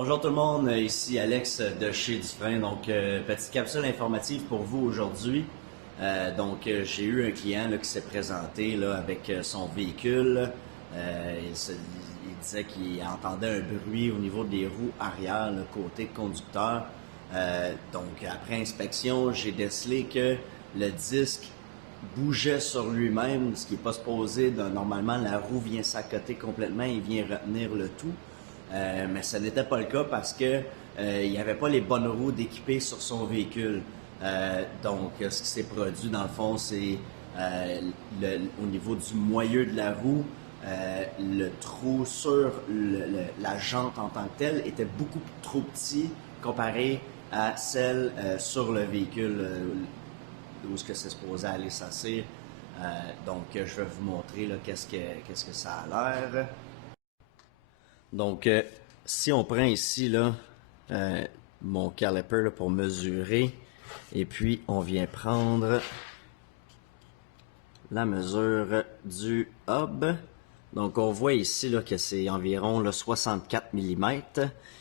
Bonjour tout le monde, ici Alex de chez Dufresne. Donc, petite capsule informative pour vous aujourd'hui. J'ai eu un client là, qui s'est présenté là, avec son véhicule. Il disait qu'il entendait un bruit au niveau des roues arrière, le côté conducteur. Après inspection, j'ai décelé que le disque bougeait sur lui-même, ce qui n'est pas supposé. Normalement, la roue vient s'accoter complètement et vient retenir le tout. Mais ça n'était pas le cas parce que il n'y avait pas les bonnes roues d'équipées sur son véhicule. Ce qui s'est produit dans le fond, c'est au niveau du moyeu de la roue, le trou sur la jante en tant que telle était beaucoup trop petit comparé à celle sur le véhicule où ce que c'est supposé aller s'asseoir. Je vais vous montrer là, qu'est-ce que ça a l'air. Si on prend ici là, mon caliper là, pour mesurer, et puis on vient prendre la mesure du hub. Donc on voit ici là, que c'est environ là, 64 mm.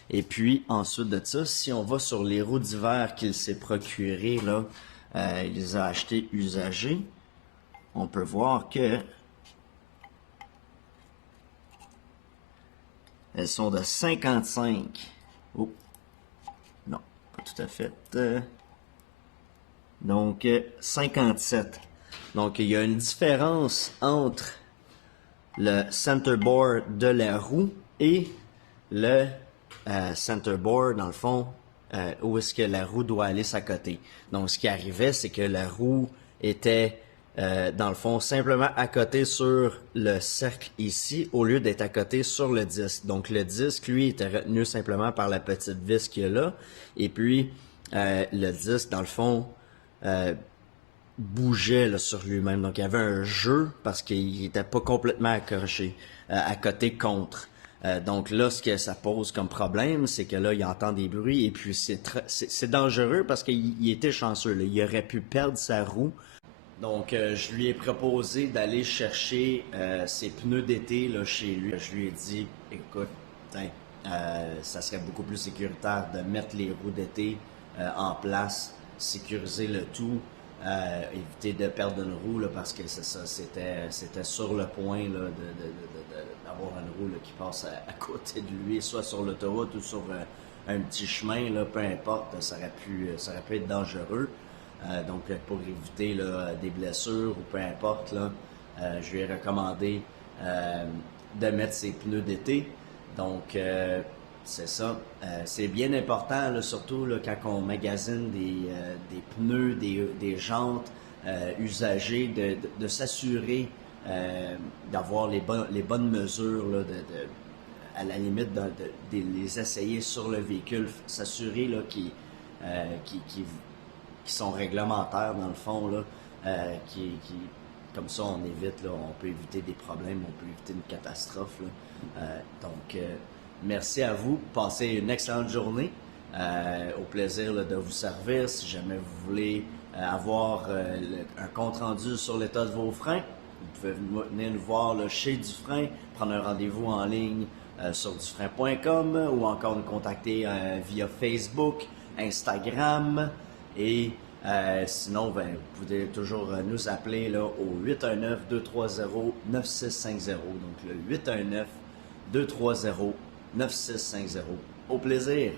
Et puis ensuite de ça, si on va sur les roues d'hiver qu'il s'est procuré, là, il les a achetées usagées, on peut voir que elles sont de 55. Oh, non, pas tout à fait. 57. Donc, il y a une différence entre le centerboard de la roue et le centerboard, dans le fond, où est-ce que la roue doit aller s'accoter. Donc, ce qui arrivait, c'est que la roue était dans le fond, simplement à côté sur le cercle ici, au lieu d'être à côté sur le disque. Donc, le disque, lui, était retenu simplement par la petite vis qu'il y a là. Et puis, le disque, dans le fond, bougeait là, sur lui-même. Donc, il y avait un jeu parce qu'il n'était pas complètement accroché, à côté contre. Donc là, ce que ça pose comme problème, c'est que là, il entend des bruits et puis c'est dangereux parce qu'il était chanceux. Là. Il aurait pu perdre sa roue. Donc, je lui ai proposé d'aller chercher ses pneus d'été là, chez lui. Je lui ai dit, écoute, ça serait beaucoup plus sécuritaire de mettre les roues d'été en place, sécuriser le tout, éviter de perdre une roue là, parce que c'est ça, c'était sur le point là, d'avoir une roue là, qui passe à côté de lui, soit sur l'autoroute ou sur un petit chemin, là, peu importe, ça aurait pu être dangereux. Pour éviter là, des blessures ou peu importe, là, je lui ai recommandé de mettre ses pneus d'été. C'est ça. C'est bien important, là, surtout là, quand on magasine des pneus, des jantes usagées, de s'assurer d'avoir les bonnes mesures, là, à la limite de les essayer sur le véhicule, s'assurer là, qu'ils sont réglementaires dans le fond, là, comme ça on évite, là, on peut éviter des problèmes, on peut éviter une catastrophe. Merci à vous, passez une excellente journée, au plaisir là, de vous servir. Si jamais vous voulez avoir un compte rendu sur l'état de vos freins, vous pouvez venir nous voir là, chez Dufresne, prendre un rendez-vous en ligne sur dufresne.com ou encore nous contacter via Facebook, Instagram. Et sinon, vous pouvez toujours nous appeler là, au 819-230-9650. Donc le 819-230-9650. Au plaisir!